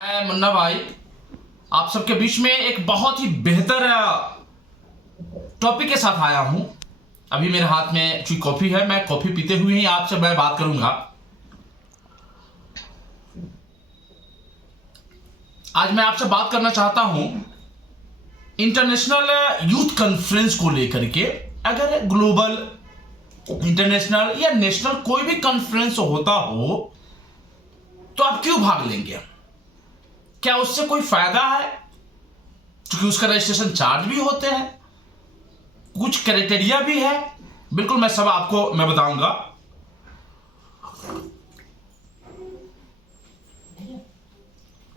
मैं मुन्ना भाई आप सबके बीच में एक बहुत ही बेहतर टॉपिक के साथ आया हूं। अभी मेरे हाथ में चुई कॉफी है, मैं कॉफी पीते हुए ही आपसे मैं बात करूंगा। आज मैं आपसे बात करना चाहता हूं इंटरनेशनल यूथ कॉन्फ्रेंस को लेकर के। अगर ग्लोबल, इंटरनेशनल या नेशनल कोई भी कॉन्फ्रेंस होता हो तो आप क्यों भाग लेंगे? क्या उससे कोई फायदा है? क्योंकि उसका रजिस्ट्रेशन चार्ज भी होते हैं, कुछ क्राइटेरिया भी है। बिल्कुल मैं सब आपको मैं बताऊंगा।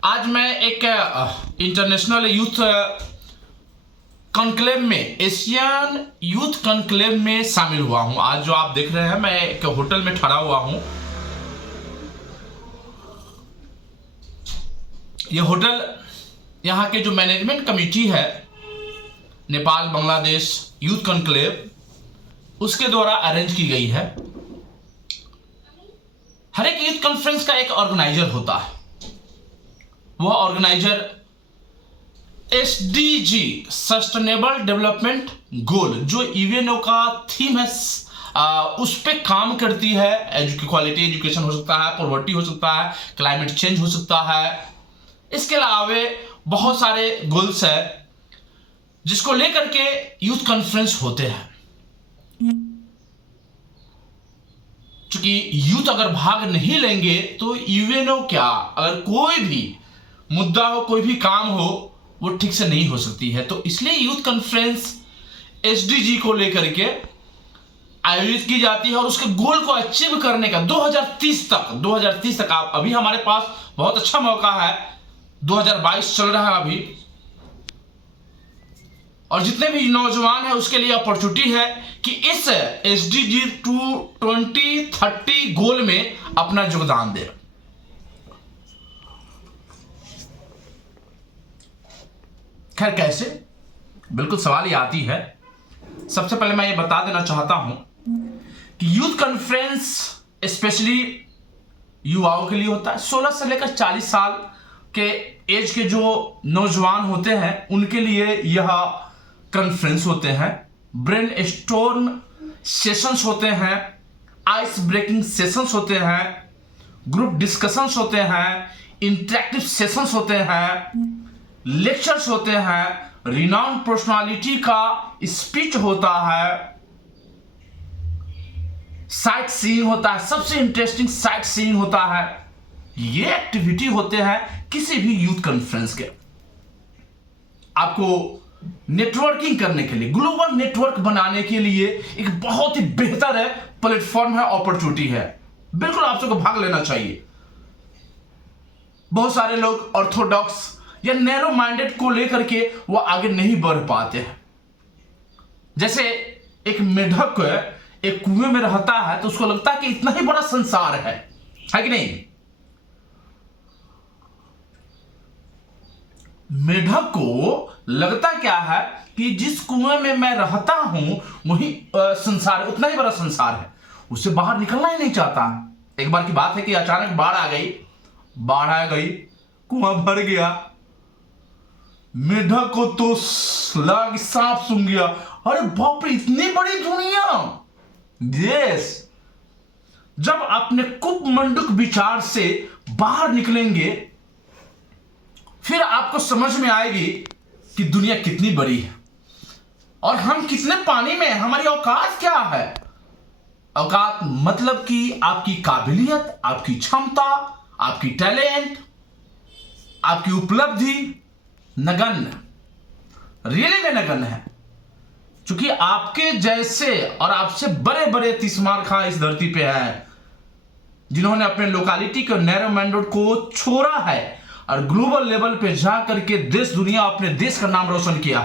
आज मैं एक इंटरनेशनल यूथ कॉन्क्लेव में, एशियन यूथ कॉन्क्लेव में शामिल हुआ हूं। आज जो आप देख रहे हैं, मैं एक होटल में ठहरा हुआ हूं। ये होटल यहाँ के जो मैनेजमेंट कमेटी है, नेपाल बांग्लादेश यूथ कॉन्क्लेव, उसके द्वारा अरेंज की गई है। हर एक यूथ कॉन्फ्रेंस का एक ऑर्गेनाइजर होता है। वह organiser SDG, sustainable development goal, जो यूएनओ का थीम है, उस पे काम करती है। क्वालिटी एजुकेशन हो सकता है, पॉवर्टी हो सकता है, क्लाइमेट चेंज हो सकता है। इसके अलावे बहुत सारे गोल्स है जिसको लेकर के यूथ कॉन्फ्रेंस होते हैं। क्योंकि यूथ अगर भाग नहीं लेंगे तो यूएनओ क्या, अगर कोई भी मुद्दा हो, कोई भी काम हो, वो ठीक से नहीं हो सकती है। तो इसलिए यूथ कॉन्फ्रेंस एसडीजी को लेकर के आयोजित की जाती है और उसके गोल को अचीव करने का 2030 तक आप, अभी हमारे पास बहुत अच्छा मौका है। 2022 चल रहा है अभी, और जितने भी नौजवान हैं उसके लिए अपॉर्चुनिटी है कि इस एसडीजी 2030 गोल में अपना योगदान दे। खैर कैसे, बिल्कुल सवाल ही आती है। सबसे पहले मैं ये बता देना चाहता हूं कि यूथ कॉन्फ्रेंस स्पेशली युवाओं के लिए होता है। 16 से लेकर 40 साल के एज के जो नौजवान होते हैं उनके लिए यह कॉन्फ्रेंस होते हैं। ब्रेन स्टॉर्म सेशंस होते हैं, आइस ब्रेकिंग सेशंस होते हैं, ग्रुप डिस्कशंस होते हैं, इंटरेक्टिव सेशंस होते हैं, लेक्चर्स होते हैं, रिनाउंड पर्सनालिटी का स्पीच होता है, साइट सीइंग होता है। सबसे इंटरेस्टिंग साइट सीइंग होता है। ये एक्टिविटी होते हैं किसी भी यूथ कॉन्फ्रेंस के। आपको नेटवर्किंग करने के लिए, ग्लोबल नेटवर्क बनाने के लिए एक बहुत ही बेहतर है, प्लेटफॉर्म है, अपॉर्चुनिटी है। बिल्कुल आप सबको भाग लेना चाहिए। बहुत सारे लोग ऑर्थोडॉक्स या नैरो माइंडेड को लेकर के वो आगे नहीं बढ़ पाते हैं। जैसे एक मेढक एक कुएं में रहता है तो उसको लगता है कि इतना ही बड़ा संसार है कि नहीं? मेढक को लगता क्या है कि जिस कुएं में मैं रहता हूं वही संसार, उतना ही बड़ा संसार है। उससे बाहर निकलना ही नहीं चाहता। एक बार की बात है कि अचानक बाढ़ आ गई, कुआं भर गया। मेढक को तो लगा कि सांप सूंघ गया। अरे बाप रे, इतनी बड़ी दुनिया! यस, जब अपने कुपमंडुक विचार से बाहर निकलेंगे फिर आपको समझ में आएगी कि दुनिया कितनी बड़ी है और हम कितने पानी में हैं। हमारी औकात क्या है? औकात मतलब कि आपकी काबिलियत, आपकी क्षमता, आपकी टैलेंट, आपकी उपलब्धि नगण्य, रियली में नगण्य है। क्योंकि आपके जैसे और आपसे बड़े बड़े तीसमार खां इस धरती पे हैं जिन्होंने अपने लोकेलिटी के नैरो माइंडेड को छोड़ा है और ग्लोबल लेवल पे जा करके देश दुनिया, अपने देश का नाम रोशन किया।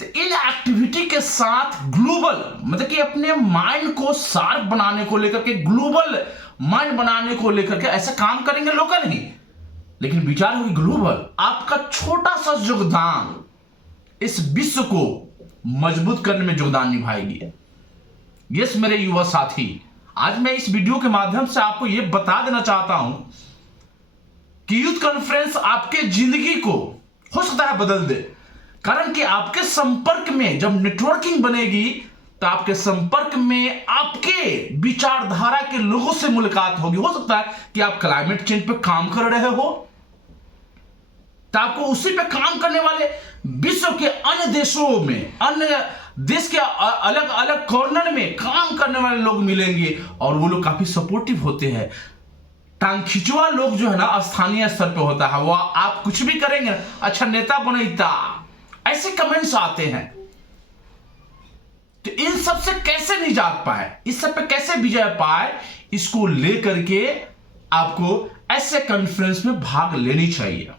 तो इन एक्टिविटी के साथ ग्लोबल, मतलब कि अपने माइंड को शार्प बनाने को लेकर के, ग्लोबल माइंड बनाने को लेकर के ऐसा काम करेंगे लोकल नहीं, लेकिन विचार होगी ग्लोबल। आपका छोटा सा योगदान इस विश्व को मजबूत करने में योगदान निभाएगी। यस मेरे युवा साथी, आज मैं इस वीडियो के माध्यम से आपको यह बता देना चाहता हूं कि यूथ कॉन्फ्रेंस आपके जिंदगी को हो सकता है बदल दे। कारण कि आपके संपर्क में जब नेटवर्किंग बनेगी तो आपके संपर्क में आपके विचारधारा के लोगों से मुलाकात होगी। हो सकता है कि आप क्लाइमेट चेंज पे काम कर रहे हो तो आपको उसी पे काम करने वाले विश्व के अन्य देशों में, अन्य देश के अलग अलग कॉर्नर में काम करने वाले लोग मिलेंगे और वो लोग काफी सपोर्टिव होते हैं। टांग खिंचवा लोग जो है ना स्थानीय स्तर पे होता है, वो आप कुछ भी करेंगे अच्छा नेता बनेगा ऐसे कमेंट्स आते हैं। तो इन सब से कैसे निजात पाए, इस सब पे कैसे विजय पाए, इसको लेकर के आपको ऐसे कॉन्फ्रेंस में भाग लेनी चाहिए।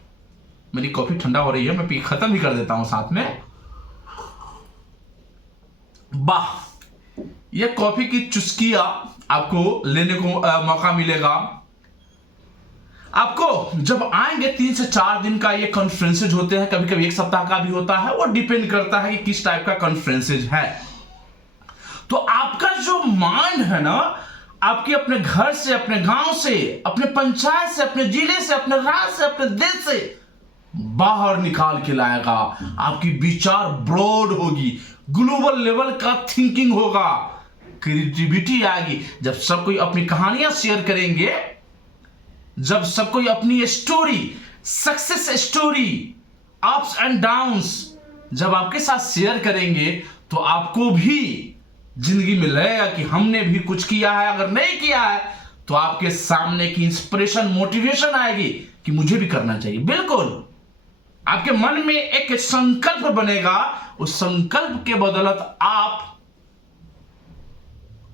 मेरी कॉफी ठंडा हो रही है, मैं पी खत्म भी कर देता हूं साथ में। वाह, यह कॉफी की चुस्कियां आपको लेने को मौका मिलेगा। आपको जब आएंगे 3 से 4 दिन का ये कॉन्फ्रेंसेज होते हैं, कभी कभी 1 सप्ताह का भी होता है, वो डिपेंड करता है कि किस टाइप का कॉन्फ्रेंसेज है। तो आपका जो माइंड है ना, आपके अपने घर से, अपने गांव से, अपने पंचायत से, अपने जिले से, अपने राज्य से, अपने देश से बाहर निकाल के लाएगा। आपकी विचार ब्रॉड होगी, ग्लोबल लेवल का थिंकिंग होगा, क्रिएटिविटी आएगी। जब सब कोई अपनी कहानियां शेयर करेंगे, जब सब कोई अपनी story, success story, ups and downs जब आपके साथ शेयर करेंगे तो आपको भी जिंदगी में लगेगा कि हमने भी कुछ किया है। अगर नहीं किया है तो आपके सामने की इंस्पिरेशन, मोटिवेशन आएगी कि मुझे भी करना चाहिए। बिल्कुल आपके मन में एक संकल्प बनेगा, उस संकल्प के बदौलत आप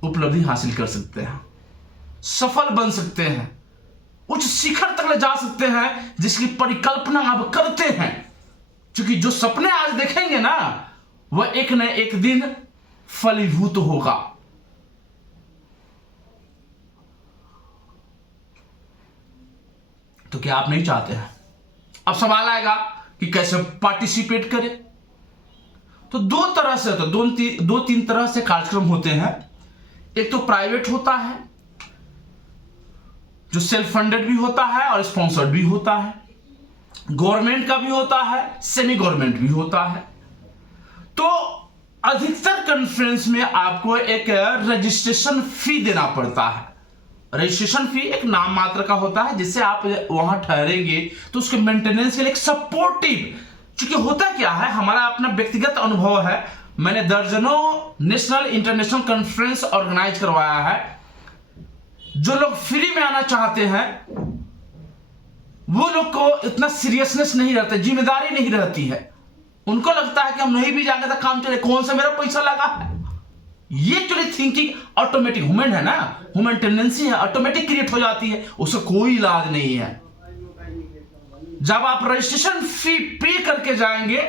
उपलब्धि हासिल कर सकते हैं, सफल बन सकते हैं, उच्च शिखर तक ले जा सकते हैं जिसकी परिकल्पना आप करते हैं। क्योंकि जो सपने आज देखेंगे ना, वह एक न एक दिन फलीभूत होगा। तो क्या आप नहीं चाहते हैं? अब सवाल आएगा कि कैसे पार्टिसिपेट करें। तो 2 तरह से, तो 2-3 तरह से कार्यक्रम होते हैं। एक तो प्राइवेट होता है, जो सेल्फ फंडेड भी होता है और स्पॉन्सर्ड भी होता है। गवर्नमेंट का भी होता है, सेमी गवर्नमेंट भी होता है। तो अधिकतर कॉन्फ्रेंस में आपको एक रजिस्ट्रेशन फी देना पड़ता है। रजिस्ट्रेशन फी एक नाम मात्र का होता है, जिससे आप वहां ठहरेंगे तो उसके मेंटेनेंस के लिए एक सपोर्टिव। क्योंकि होता क्या है, हमारा अपना व्यक्तिगत अनुभव है, मैंने दर्जनों नेशनल इंटरनेशनल कॉन्फ्रेंस ऑर्गेनाइज करवाया है। जो लोग फ्री में आना चाहते हैं वो लोग को इतना सीरियसनेस नहीं रहता, जिम्मेदारी नहीं रहती है। उनको लगता है कि हम नहीं भी जाएंगे तो काम चले, कौन सा मेरा पैसा लगा है। ये एक्चुअली थिंकिंग ऑटोमेटिक ह्यूमन है ना, ह्यूमन टेंडेंसी है, ऑटोमेटिक क्रिएट हो जाती है, उसका कोई इलाज नहीं है। जब आप रजिस्ट्रेशन फी पे करके जाएंगे,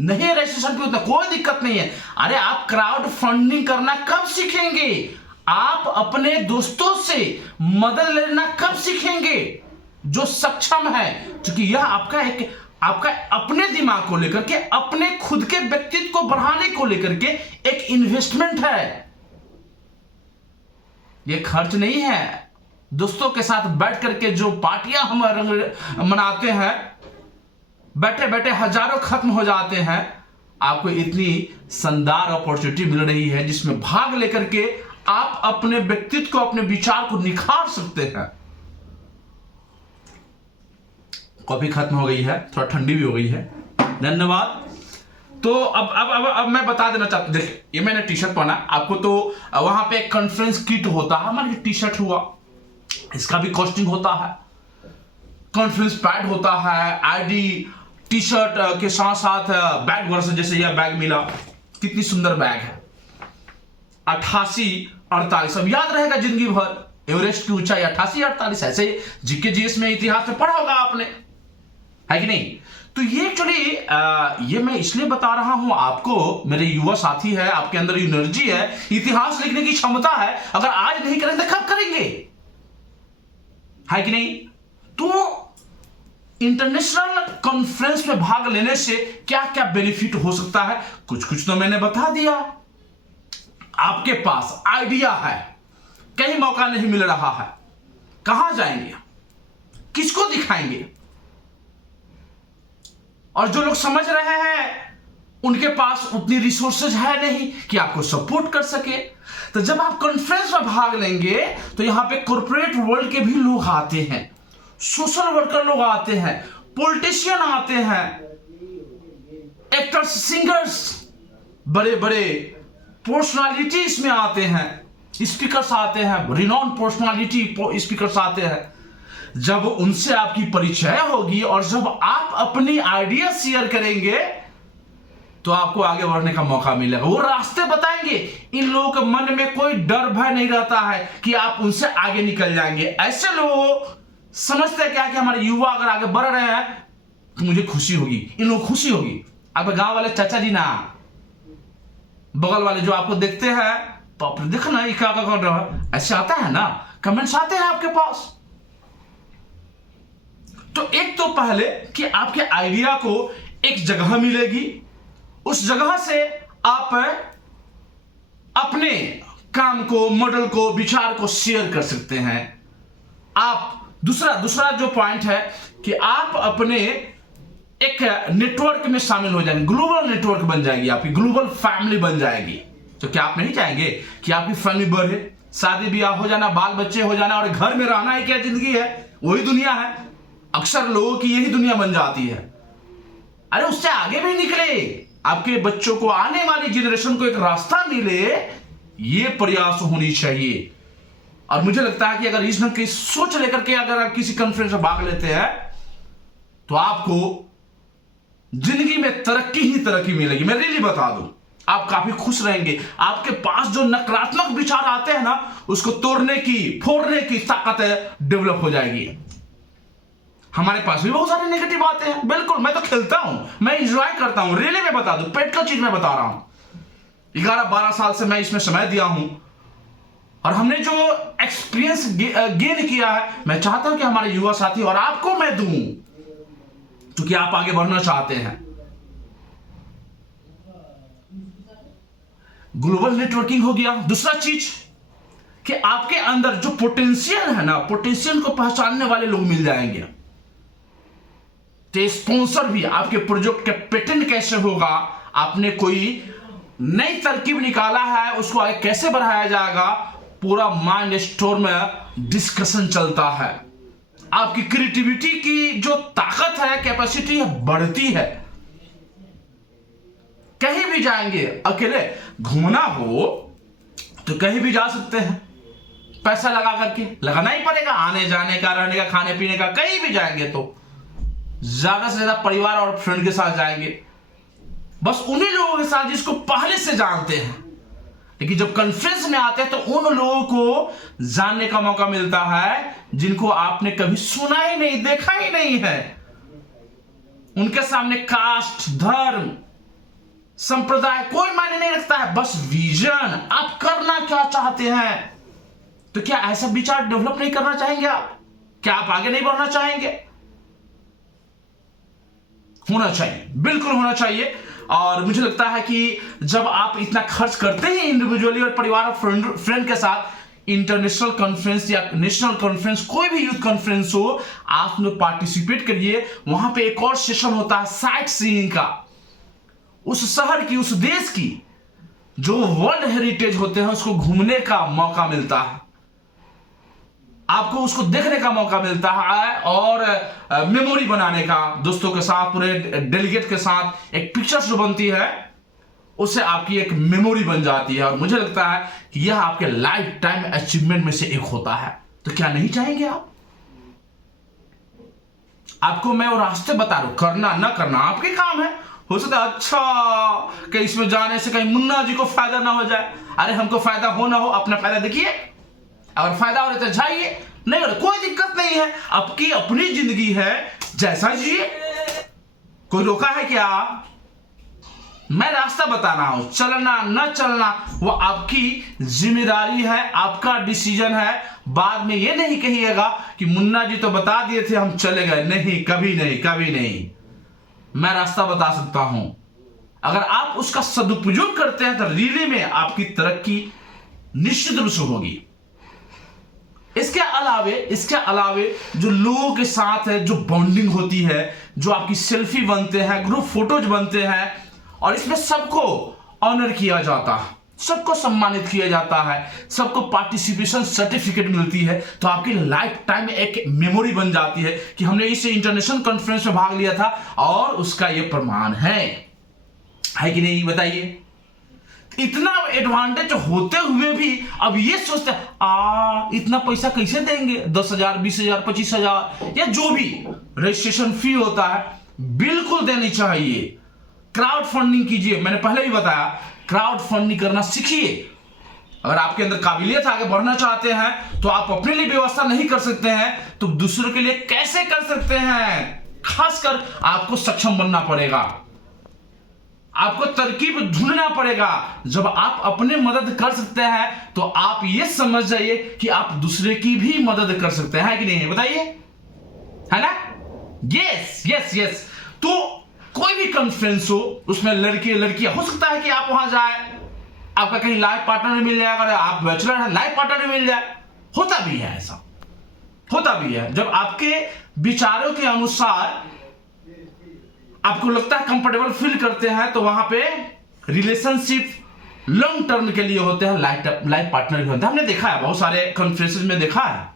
नहीं रजिस्ट्रेशन फी होता कोई दिक्कत नहीं है। अरे आप क्राउड फंडिंग करना कब सीखेंगे? आप अपने दोस्तों से मदद लेना कब सीखेंगे जो सक्षम है? क्योंकि यह आपका अपने दिमाग को लेकर के, अपने खुद के व्यक्तित्व को बढ़ाने को लेकर के एक इन्वेस्टमेंट है, यह खर्च नहीं है। दोस्तों के साथ बैठ करके जो पार्टियां हम मनाते हैं, बैठे बैठे हजारों खत्म हो जाते हैं। आपको इतनी शानदार अपॉर्चुनिटी मिल रही है जिसमें भाग लेकर के आप अपने व्यक्तित्व को, अपने विचार को निखार सकते हैं। कॉफी खत्म हो गई है, थोड़ा ठंडी भी हो गई है, धन्यवाद। तो अब मैं बता देना चाहता हूं, देखिए ये मैंने टी शर्ट पहना, आपको तो वहां पे एक कॉन्फ्रेंस किट होता है, मान टी शर्ट हुआ, इसका भी कॉस्टिंग होता है, कॉन्फ्रेंस पैड होता है, आईडी, टी शर्ट के साथ साथ बैग वर्ष, जैसे यह बैग मिला, कितनी सुंदर बैग है, 88-48, अब याद रहेगा जिंदगी भर। एवरेस्ट की ऊंचाई 88-48, ऐसे जीके जीएस में, इतिहास में पढ़ा होगा आपने, है कि नहीं? तो ये एक्चुअली ये मैं इसलिए बता रहा हूं आपको, मेरे युवा साथी है, आपके अंदर एनर्जी है, इतिहास लिखने की क्षमता है, अगर आज नहीं करेंगे तो कब करेंगे, है कि नहीं? तो इंटरनेशनल कॉन्फ्रेंस में भाग लेने से क्या क्या बेनिफिट हो सकता है, कुछ कुछ तो मैंने बता दिया। आपके पास आइडिया है, कहीं मौका नहीं मिल रहा है, कहां जाएंगे, किसको दिखाएंगे? और जो लोग समझ रहे हैं उनके पास उतनी रिसोर्सेज है नहीं कि आपको सपोर्ट कर सके। तो जब आप कॉन्फ्रेंस में भाग लेंगे तो यहां पे कॉर्पोरेट वर्ल्ड के भी लोग आते हैं, सोशल वर्कर लोग आते हैं, पॉलिटिशियन आते हैं, एक्टर्स, सिंगर्स, बड़े बड़े पर्सनालिटी इसमें आते हैं, स्पीकर्स आते हैं, रिनॉन पर्सनालिटी स्पीकर्स आते हैं। जब उनसे आपकी परिचय होगी और जब आप अपनी आइडिया शेयर करेंगे तो आपको आगे बढ़ने का मौका मिलेगा। वो रास्ते बताएंगे। इन लोगों के मन में कोई डर भय नहीं रहता है कि आप उनसे आगे निकल जाएंगे। ऐसे लोग समझते हैं क्या कि हमारे युवा अगर आगे बढ़ रहे हैं तो मुझे खुशी होगी, इन लोगों को खुशी होगी। अब गांव वाले चाचा जी ना, बगल वाले जो आपको देखते हैं, तो देखो ना ये क्या कर रहा है, ऐसे आता है ना, कमेंट्स आते हैं आपके पास। तो एक तो पहले कि आपके आइडिया को एक जगह मिलेगी, उस जगह से आप अपने काम को, मॉडल को, विचार को शेयर कर सकते हैं। आप दूसरा जो पॉइंट है कि आप अपने एक नेटवर्क में शामिल हो जाएंगे, ग्लोबल नेटवर्क बन जाएगी, आपकी ग्लोबल फैमिली बन जाएगी। तो क्या आप नहीं चाहेंगे कि आपकी फैमिली बढ़े, शादी ब्याह हो जाना, बाल बच्चे हो जाना और घर में रहना ही क्या जिंदगी है, वही दुनिया है। अक्सर लोगों की यही दुनिया बन जाती है। अरे उससे आगे भी निकले, आपके बच्चों को, आने वाली जनरेशन को एक रास्ता मिले, ये प्रयास होनी चाहिए। और मुझे लगता है कि अगर इस ढंग की सोच लेकर के अगर आप किसी कॉन्फ्रेंस में भाग लेते हैं तो आपको जिंदगी में तरक्की ही तरक्की मिलेगी। मैं रियली बता दूं, आप काफी खुश रहेंगे। आपके पास जो नकारात्मक विचार आते हैं ना, उसको तोड़ने की, फोड़ने की ताकत डेवलप हो जाएगी। हमारे पास भी बहुत सारी नेगेटिव बातें हैं, बिल्कुल। मैं तो खेलता हूं, मैं इंजॉय करता हूं, रियली मैं बता दूं, प्रैक्टिकल चीज मैं बता रहा हूं। 11-12 साल से मैं इसमें समय दिया हूं और हमने जो एक्सपीरियंस गेन किया है, मैं चाहता हूं कि हमारे युवा साथी और आपको मैं दूं, क्योंकि आप आगे बढ़ना चाहते हैं। ग्लोबल नेटवर्किंग हो गया। दूसरा चीज कि आपके अंदर जो पोटेंशियल है ना, पोटेंशियल को पहचानने वाले लोग मिल जाएंगे। तो स्पॉन्सर भी, आपके प्रोजेक्ट का पेटेंट कैसे होगा, आपने कोई नई तरकीब निकाला है, उसको आगे कैसे बढ़ाया जाएगा, पूरा माइंड स्टोर में डिस्कशन चलता है। आपकी क्रिएटिविटी की जो ताकत है, कैपेसिटी है, बढ़ती है। कहीं भी जाएंगे, अकेले घूमना हो तो कहीं भी जा सकते हैं, पैसा लगा करके, लगाना ही पड़ेगा, आने जाने का, रहने का, खाने पीने का। कहीं भी जाएंगे तो ज्यादा से ज्यादा परिवार और फ्रेंड के साथ जाएंगे, बस उन्हीं लोगों के साथ जिसको पहले से जानते हैं। लेकिन जब कॉन्फ्रेंस में आते हैं तो उन लोगों को जानने का मौका मिलता है जिनको आपने कभी सुना ही नहीं, देखा ही नहीं है। उनके सामने कास्ट, धर्म, संप्रदाय कोई मायने नहीं रखता है, बस विजन, आप करना क्या चाहते हैं। तो क्या ऐसा विचार डेवलप नहीं करना चाहेंगे आप? क्या आप आगे नहीं बढ़ना चाहेंगे? होना चाहिए, बिल्कुल होना चाहिए। और मुझे लगता है कि जब आप इतना खर्च करते हैं इंडिविजुअली और परिवार और फ्रेंड के साथ, इंटरनेशनल कॉन्फ्रेंस या नेशनल कॉन्फ्रेंस, कोई भी यूथ कॉन्फ्रेंस हो, आप लोग पार्टिसिपेट करिए। वहां पे एक और सेशन होता है साइट सीइंग का, उस शहर की, उस देश की जो वर्ल्ड हेरिटेज होते हैं उसको घूमने का मौका मिलता है, आपको उसको देखने का मौका मिलता है और मेमोरी बनाने का, दोस्तों के साथ, पूरे डेलीगेट के साथ एक पिक्चर्स जो बनती है उससे आपकी एक मेमोरी बन जाती है। और मुझे लगता है कि यह आपके लाइफ टाइम अचीवमेंट में से एक होता है। तो क्या नहीं चाहेंगे आप? आपको मैं वो रास्ते बता रहा हूं, करना ना करना आपके काम है। हो सकता है अच्छा कि इसमें जाने से कहीं मुन्ना जी को फायदा ना हो जाए। अरे हमको फायदा हो ना हो, अपना फायदा देखिए, अगर फायदा हो रहा तो जाइए, नहीं हो रहा कोई दिक्कत नहीं है। आपकी अपनी जिंदगी है, जैसा जिए, कोई रोका है क्या? मैं रास्ता बता रहा हूं, चलना न चलना वो आपकी जिम्मेदारी है, आपका डिसीजन है। बाद में ये नहीं कहिएगा कि मुन्ना जी तो बता दिए थे हम चले गए। नहीं, कभी नहीं, कभी नहीं। मैं रास्ता बता सकता हूं, अगर आप उसका सदुपयोग करते हैं तो रियली में आपकी तरक्की निश्चित रूप से होगी। इसके अलावे जो लोगों के साथ है जो बॉन्डिंग होती है, जो आपकी सेल्फी बनते हैं, ग्रुप फोटोज बनते हैं, और इसमें सबको ऑनर किया जाता है, सबको सम्मानित किया जाता है, सबको पार्टिसिपेशन सर्टिफिकेट मिलती है, तो आपकी लाइफ टाइम एक मेमोरी बन जाती है कि हमने इस इंटरनेशनल कॉन्फ्रेंस में भाग लिया था और उसका ये प्रमाण है कि नहीं? बताइए। इतना एडवांटेज होते हुए भी अब ये सोचते हैं इतना पैसा कैसे देंगे, 10,000, 20,000, 25,000 या जो भी रजिस्ट्रेशन फी होता है, बिल्कुल देनी चाहिए। क्राउड फंडिंग कीजिए, मैंने पहले भी बताया, क्राउड फंडिंग करना सीखिए। अगर आपके अंदर काबिलियत आगे बढ़ना चाहते हैं तो आप अपने लिए व्यवस्था नहीं कर सकते हैं तो दूसरों के लिए कैसे कर सकते हैं? खासकर आपको सक्षम बनना पड़ेगा, आपको तरकीब ढूंढना पड़ेगा। जब आप अपने मदद कर सकते हैं तो आप ये समझ जाइए कि आप दूसरे की भी मदद कर सकते हैं, कि नहीं? बताइए, है ना? Yes yes yes. तो कोई भी कॉन्फ्रेंस हो, उसमें लड़के लड़कियां, हो सकता है कि आप वहां जाए, आपका कहीं लाइफ पार्टनर मिल जाए, अगर आप बैचलर हैं लाइफ पार्टनर मिल जाए, होता भी है, ऐसा होता भी है। जब आपके विचारों के अनुसार आपको लगता है कंफर्टेबल फील करते हैं तो वहां पे रिलेशनशिप लॉन्ग टर्म के लिए होते हैं, लाइफ पार्टनर भी होते हैं। हमने देखा है, बहुत सारे कॉन्फ्रेंसेस में देखा है।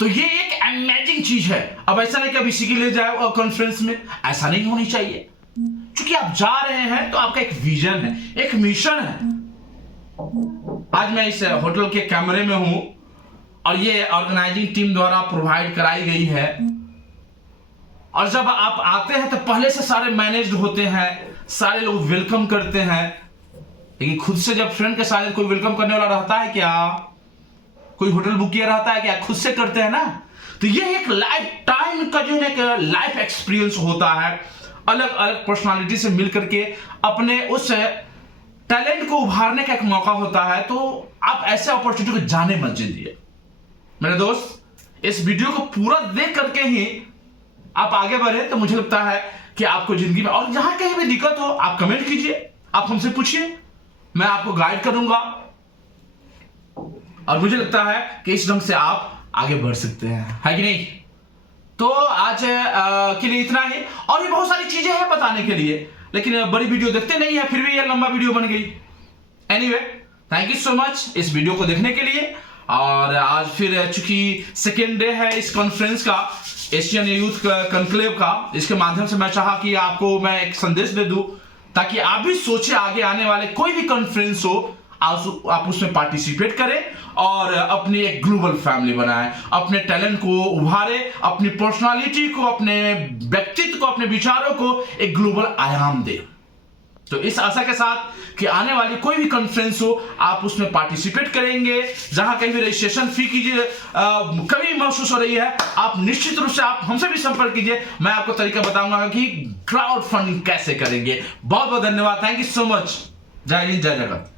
तो ये एक अमेजिंग चीज है। अब ऐसा नहीं कि अब इसी के लिए जाए और कॉन्फ्रेंस में, ऐसा नहीं होनी चाहिए। क्योंकि आप जा रहे हैं तो आपका एक विजन है, एक मिशन है। आज मैं इस होटल के कैमरे में हूं और ये ऑर्गेनाइजिंग टीम द्वारा प्रोवाइड कराई गई है, और जब आप आते हैं तो पहले से सारे मैनेज्ड होते हैं, सारे लोग वेलकम करते हैं। लेकिन खुद से जब फ्रेंड के साथ कोई वेलकम करने वाला रहता है क्या? कोई होटल बुक किया रहता है क्या? खुद से करते हैं ना। तो ये एक लाइफ टाइम का जो है लाइफ एक्सपीरियंस होता है, अलग अलग पर्सनालिटी से मिलकर के अपने उस टैलेंट को उभारने का एक मौका होता है। तो आप ऐसे अपॉर्चुनिटी को जाने मत दीजिए मेरे दोस्त। इस वीडियो को पूरा देख करके ही आप आगे बढ़े तो मुझे लगता है कि आपको जिंदगी में, और जहां कहीं भी दिक्कत हो आप कमेंट कीजिए, आप हमसे पूछिए, मैं आपको गाइड करूंगा, और मुझे लगता है कि इस ढंग से आप आगे बढ़ सकते हैं, है कि नहीं? तो आज के लिए इतना ही, और भी बहुत सारी चीजें हैं बताने के लिए, लेकिन बड़ी वीडियो देखते नहीं है, फिर भी ये लंबा वीडियो बन गई। Anyway, thank you so much इस वीडियो को देखने के लिए। और आज फिर चूंकि सेकेंड डे है इस कॉन्फ्रेंस का, एशियन यूथ कॉन्क्लेव का, इसके माध्यम से मैं चाहा कि आपको मैं एक संदेश दे दूं ताकि आप भी सोचे आगे आने वाले कोई भी कॉन्फ्रेंस हो आप उसमें पार्टिसिपेट करें और अपनी एक ग्लोबल फैमिली बनाएं, अपने टैलेंट को उभारे, अपनी पर्सनालिटी को, अपने व्यक्तित्व को, अपने विचारों को एक ग्लोबल आयाम दे। तो इस आशा के साथ कि आने वाली कोई भी कॉन्फ्रेंस हो आप उसमें पार्टिसिपेट करेंगे। जहां कहीं भी रजिस्ट्रेशन फी कीजिए कमी महसूस हो रही है, आप निश्चित रूप से आप हमसे भी संपर्क कीजिए, मैं आपको तरीका बताऊंगा कि क्राउड फंडिंग कैसे करेंगे। बहुत बहुत धन्यवाद, थैंक यू सो मच। जय हिंद, जय जगत।